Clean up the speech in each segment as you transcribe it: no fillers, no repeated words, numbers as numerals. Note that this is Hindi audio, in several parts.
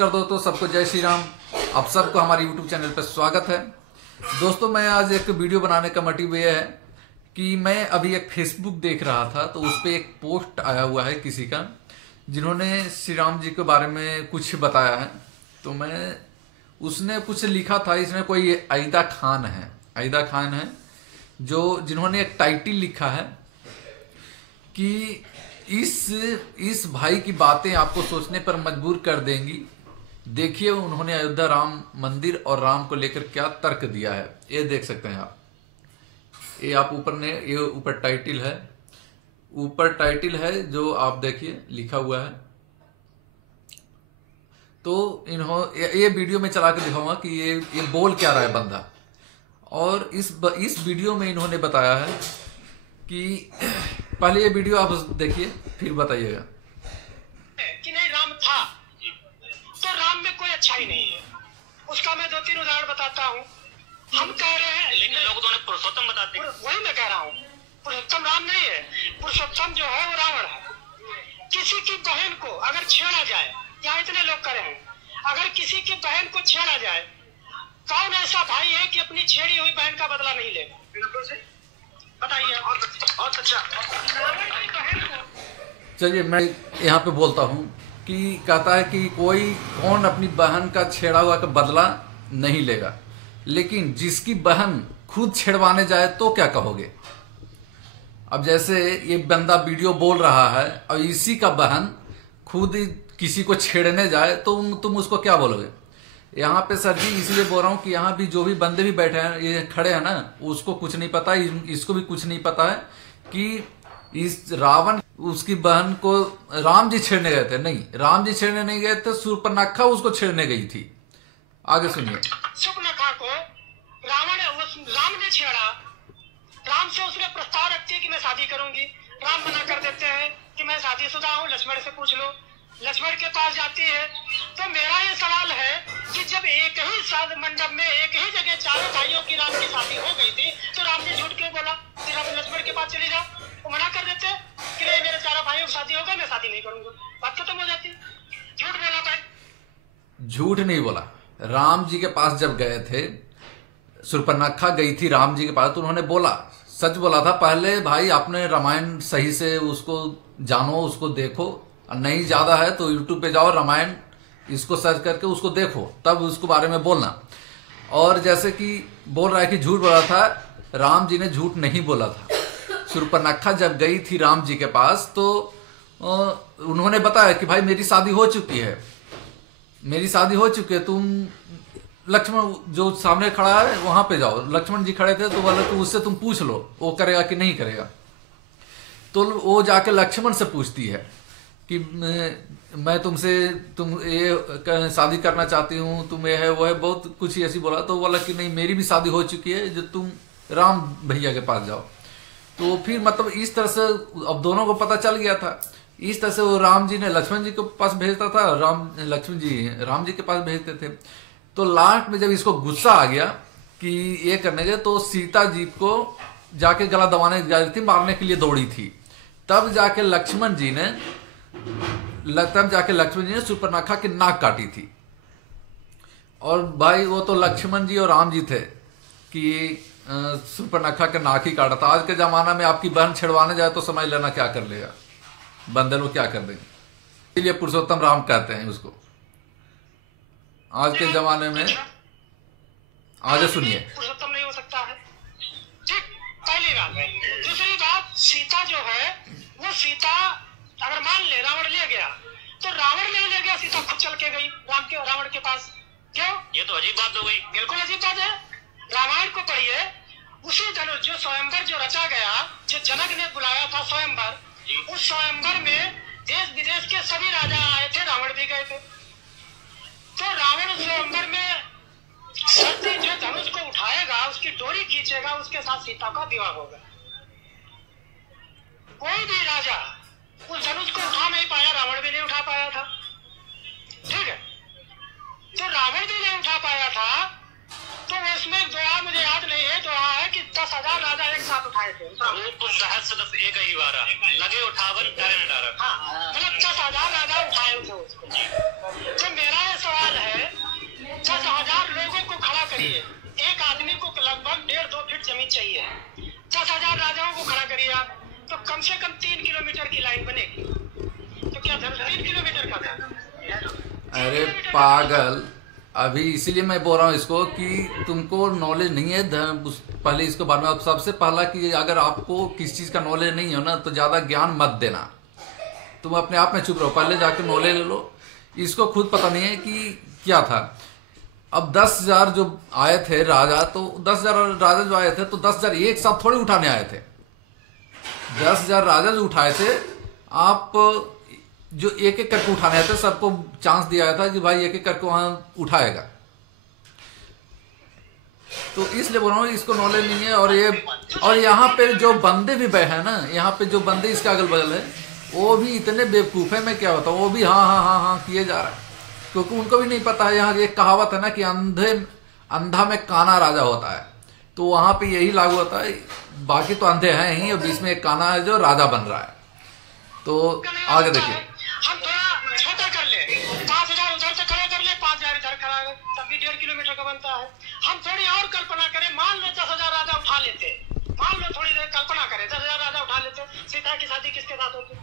कर दो तो सबको जय श्री राम। आप सबको हमारे YouTube चैनल पर स्वागत है। दोस्तों, मैं आज एक वीडियो बनाने का मोटिव ये है कि मैं अभी एक फेसबुक देख रहा था, तो उस पर एक पोस्ट आया हुआ है किसी का, जिन्होंने श्री राम जी के बारे में कुछ बताया है। तो उसने कुछ लिखा था, इसमें कोई आयदा खान है जिन्होंने एक टाइटल लिखा है कि इस भाई की बातें आपको सोचने पर मजबूर कर देंगी। देखिए उन्होंने अयोध्या राम मंदिर और राम को लेकर क्या तर्क दिया है। ये देख सकते हैं आप, ये आप ऊपर टाइटल है जो आप देखिए लिखा हुआ है। तो ये वीडियो में चला के दिखाऊंगा कि ये बोल क्या रहा है बंदा। और इस वीडियो में इन्होंने बताया है कि पहले ये वीडियो आप देखिए फिर बताइएगा कि नहीं राम था तो राम में कोई अच्छाई नहीं है। उसका मैं 2-3 उदाहरण बताता हूँ। हम कह रहे हैं लेकिन लोग तो उन्हें पुरुषोत्तम बताते हैं। वही मैं कह रहा हूँ, पुरुषोत्तम राम नहीं है, पुरुषोत्तम जो है वो रावण है। किसी की बहन को अगर छेड़ा जाए, यहाँ इतने लोग करे हैं, अगर किसी की बहन को छेड़ा जाए, कौन ऐसा भाई है कि अपनी छेड़ी हुई बहन का बदला नहीं लेगा? बिल्कुल सही, बताइए। और अच्छा, चलिए मैं यहाँ पे बोलता हूँ कि कहता है कि कौन अपनी बहन का छेड़ा हुआ का बदला नहीं लेगा, लेकिन जिसकी बहन खुद छेड़वाने जाए तो क्या कहोगे। अब जैसे ये बंदा वीडियो बोल रहा है और इसी का बहन खुद किसी को छेड़ने जाए तो तुम उसको क्या बोलोगे। यहाँ पे सर जी इसलिए बोल रहा हूँ कि यहाँ भी जो भी बंदे भी बैठे हैं, ये खड़े हैं ना, उसको कुछ नहीं पता, इसको भी कुछ नहीं पता है कि इस रावण उसकी बहन को राम जी छेड़ने गए थे। नहीं, राम जी छेड़ने नहीं गए थे, शूर्पणखा उसको छेड़ने गई थी। आगे सुनिए। शूर्पणखा को राम ने छेड़ा। राम से उसने प्रस्ताव रखती है कि मैं शादी करूंगी। राम मना कर देते हैं कि मैं शादीशुदा हूँ, लक्ष्मण से पूछ लो। लक्ष्मण के पास जाती है। तो मेरा ये सवाल है कि जब एक ही साध मंडप में एक ही जगह चारों भाइयों की राम की शादी हो गई थी, तो राम ने झूठ क्यों बोला कि राम लक्ष्मण के पास चली जाओ? वो मना कर देते कि नहीं, मेरे चारों भाइयों की शादी होगा, मैं शादी नहीं करूंगा। बात खत्म हो जाती। झूठ बोला भाई, झूठ नहीं बोला। राम जी के पास जब गए थे, शूर्पणखा गई थी राम जी के पास, तो उन्होंने बोला, सच बोला था। पहले भाई आपने रामायण सही से उसको जानो, उसको देखो, नहीं ज्यादा है तो यूट्यूब पे जाओ, रामायण इसको सर्च करके उसको देखो, तब उसको बारे में बोलना। और जैसे कि बोल रहा है कि झूठ बोला था, राम जी ने झूठ नहीं बोला था। शूर्पणखा जब गई थी राम जी के पास तो उन्होंने बताया कि भाई मेरी शादी हो चुकी है, तुम लक्ष्मण जो सामने खड़ा है वहां पे जाओ। लक्ष्मण जी खड़े थे तो बोले तो उससे तुम पूछ लो वो करेगा कि नहीं करेगा। तो वो जाके लक्ष्मण से पूछती है कि मैं तुम ये शादी करना चाहती हूँ, तुम ये है वो है, बहुत कुछ ऐसी बोला। तो बोला कि नहीं, मेरी भी शादी हो चुकी है, जो तुम राम भैया के पास जाओ। तो फिर मतलब इस तरह से अब दोनों को पता चल गया था। इस तरह से वो राम जी ने लक्ष्मण जी के पास भेजता था, लक्ष्मण जी राम जी के पास भेजते थे। तो लास्ट में जब इसको गुस्सा आ गया कि ये करने गए, तो सीता जी को जाके गला दबाने जा रही थी, मारने के लिए दौड़ी थी। तब जाके लक्ष्मण जी ने शूर्पणखा की नाक काटी थी। और भाई वो तो लक्ष्मण जी और राम जी थे कि शूर्पणखा के नाक ही काटा था। आज के जमाना में आपकी बहन छेड़वाने जाए तो समझ लेना क्या कर लेगा, बंदे लोग क्या कर देंगे। इसलिए पुरुषोत्तम राम कहते हैं उसको आज के जमाने में। आगे सुनिए। पुरुषोत्तम नहीं हो सकता है, ठीक, पहली बात। दूसरी बात, सीता जो है वो सीता अगर मान ले रावण ले गया, तो रावण नहीं ले गया, सीता खुद चल के गई रावण के पास। क्यों? ये तो अजीब बात हो गई। बिल्कुल अजीब बात है। रामायण को पढ़िए, उसी धनुष जो स्वयंवर जो रचा गया, जो जनक ने बुलाया था स्वयंवर, उस स्वयंवर में देश विदेश के सभी राजा आए थे, रावण भी गए थे। तो रावण स्वयंवर में सत्य जो धनुष को उठाएगा, उसकी डोरी खींचेगा, उसके साथ सीता का विवाह होगा। कोई भी राजा उस धनुष को उठा नहीं पाया, रावण भी नहीं उठा पाया था, ठीक है। तो रावण भी नहीं उठा पाया था, तो उसमें एक दोहा मुझे याद नहीं है, दोहा है कि 10,000 राजा एक साथ उठाए थे। सहस्र एक ही बार लगे उठावन करे न डरा। हाँ, मतलब 10,000 राजा उठाए थे उसको। तो मेरा ये सवाल करिए, एक आदमी को लगभग 1.5-2 फीट जमीन चाहिए। 10,000 राजाओं को खड़ा करिए आप, तो कम से कम 3 किलोमीटर की लाइन बनेगी। तो क्या धनुष 3 किलोमीटर का था? अरे पागल, अभी इसीलिए मैं बोल रहा हूँ इसको कि तुमको नॉलेज नहीं है। पहले इसके बारे में, सबसे पहला कि अगर आपको किसी चीज का नॉलेज नहीं है ना तो ज्यादा ज्ञान मत देना, तुम अपने आप में चुप रहो, पहले जाके नॉलेज ले लो। इसको खुद पता नहीं है कि क्या था। अब 10,000 जो आए थे राजा, तो 10,000 राजा जो आए थे तो 10,000 एक साथ थोड़ी उठाने आए थे। 10,000 राजा जो उठाए थे, आप जो एक एक करके उठाने आए थे सबको चांस दिया था कि भाई एक एक करके वहां उठाएगा। तो इसलिए बोल रहा हूँ इसको नॉलेज नहीं है। और यहाँ पे जो बंदे भी बैठे हैं ना, यहाँ पे जो बंदे इसके अगल बगल है, वो भी इतने बेवकूफ है, मैं क्या बताऊँ, वो भी हाँ हाँ हाँ हाँ किए जा रहा है, क्योंकि उनको भी नहीं पता है। यहाँ एक कहावत है ना कि अंधा में काना राजा होता है, तो वहां पे यही लागू होता है। बाकी तो अंधे हैं ही, और बीच में एक काना है जो राजा बन रहा है। तो आगे देखिए, हम थोड़ा छोटा कर ले, 5,000 उधर से खड़ा कर ले, 5,000 इधर खड़ा कर, तब भी 1.5 किलोमीटर का बनता है। हम थोड़ी और कल्पना करें, मान लो 10,000 राजा उठा लेते, मान लो थोड़ी देर कल्पना करें, 10,000 राजा उठा लेते, सीता की शादी किसके साथ होती?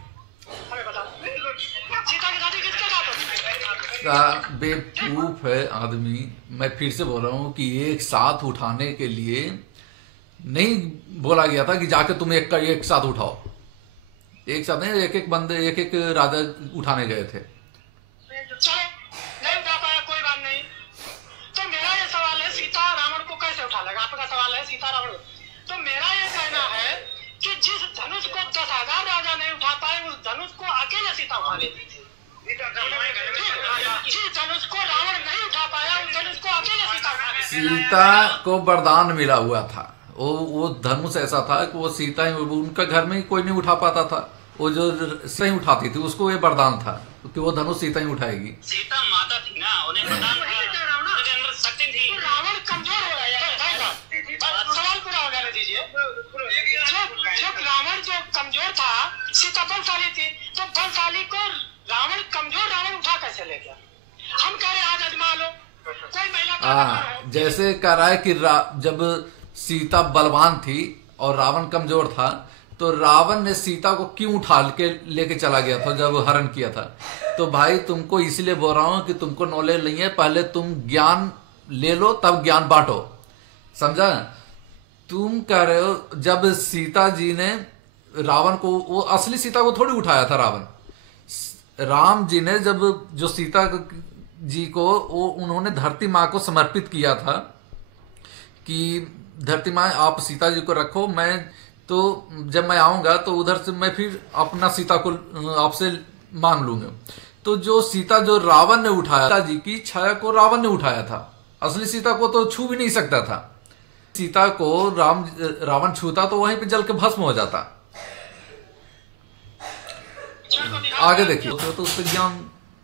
हमें बताओ, सीता की शादी किसके साथ होती? बेवकूफ है आदमी। मैं फिर से बोल रहा हूँ कि एक साथ उठाने के लिए नहीं बोला गया था कि जाके तुम एक साथ उठाओ। एक साथ नहीं, एक एक बंदे, एक एक राजा उठाने गए थे। चलो नहीं उठा पाया, कोई बात नहीं। तो मेरा ये सवाल है, सीता रावण को कैसे उठा लेगा? आपका सवाल है सीता रावण। तो मेरा ये कहना है कि जिस धनुष को 10,000 राजा नहीं उठा पाए, उस धनुष को अकेले सीता उठा लेती थी। जिस धनुष को रावण नहीं उठा पाया, उस धनुष को अकेले सीता उठा लेती थी। सीता को वरदान मिला हुआ था, वो धनुष ऐसा था कि वो सीता ही, उनका घर में ही कोई नहीं उठा पाता था। वो जो सीता ही उठाती थी, उसको ये वरदान था कि वो धनुष सीता ही उठाएगी। सीता माता थी ना, उन्हें वरदान था, उनके अंदर शक्ति थी। रावण कमजोर हो रहा है, सवाल पूरा हो जाने दीजिए। जब रावण जो कमजोर था, सीता बलशाली थी, तो बलशाली को रावण कमजोर रावण उठा कैसे ले गया? हम कह रहे आज आजमा लो, कोई महिला जैसे कह रहा है कि जब सीता बलवान थी और रावण कमजोर था, तो रावण ने सीता को क्यों उठा के लेके चला गया था जब हरण किया था? तो भाई तुमको इसलिए बोल रहा हूं कि तुमको नॉलेज नहीं है, पहले तुम ज्ञान ले लो तब ज्ञान बांटो, समझा? तुम कह रहे हो जब सीता जी ने रावण को, वो असली सीता को थोड़ी उठाया था रावण। राम जी ने जब जो सीता जी को, वो उन्होंने धरती माँ को समर्पित किया था कि धरती माँ आप सीता जी को रखो, मैं तो जब मैं आऊंगा तो उधर से मैं फिर अपना सीता को आपसे मांग लूंगा। तो जो सीता जो रावण ने उठाया, सीता जी की छाया को रावण ने उठाया था, असली सीता को तो छू भी नहीं सकता था। सीता को रावण छूता तो वहीं पे जल के भस्म हो जाता। आगे देखिए, तो उस पर ज्ञान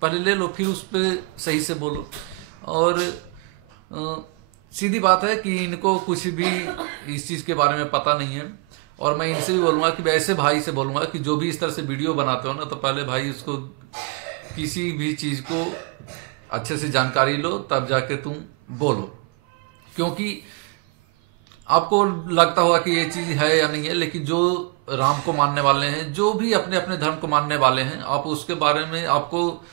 पहले ले लो, फिर उस पर सही से बोलो। और सीधी बात है कि इनको कुछ भी इस चीज के बारे में पता नहीं है। और मैं इनसे भी बोलूंगा कि ऐसे भाई से बोलूंगा कि जो भी इस तरह से वीडियो बनाते हो ना, तो पहले भाई उसको किसी भी चीज को अच्छे से जानकारी लो, तब जाके तुम बोलो। क्योंकि आपको लगता होगा कि ये चीज है या नहीं है, लेकिन जो राम को मानने वाले हैं, जो भी अपने अपने धर्म को मानने वाले हैं, आप उसके बारे में आपको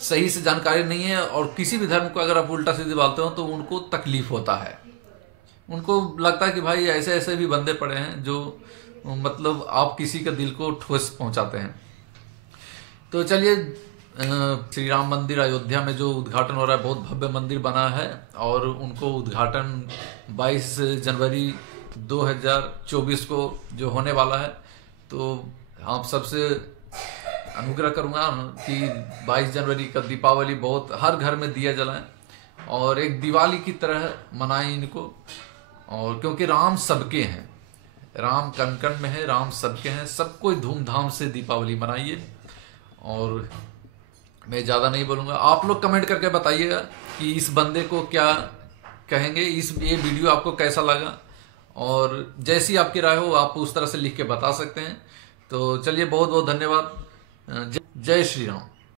सही से जानकारी नहीं है, और किसी भी धर्म को अगर आप उल्टा सीधे बोलते हो तो उनको तकलीफ होता है। उनको लगता है कि भाई ऐसे ऐसे भी बंदे पड़े हैं जो मतलब आप किसी के दिल को ठोस पहुंचाते हैं। तो चलिए, श्री राम मंदिर अयोध्या में जो उद्घाटन हो रहा है, बहुत भव्य मंदिर बना है, और उनको उद्घाटन 22 जनवरी 2024 को जो होने वाला है। तो आप सबसे अनुग्रह करूंगा कि 22 जनवरी का दीपावली बहुत हर घर में दिया जलाएं और एक दिवाली की तरह मनाएं इनको। और क्योंकि राम सबके हैं, राम कण कण में है, राम सबके हैं, सबको धूमधाम से दीपावली मनाइए। और मैं ज़्यादा नहीं बोलूँगा, आप लोग कमेंट करके बताइएगा कि इस बंदे को क्या कहेंगे, ये वीडियो आपको कैसा लगा, और जैसी आपकी राय हो आप उस तरह से लिख के बता सकते हैं। तो चलिए, बहुत बहुत धन्यवाद। जय श्री राम।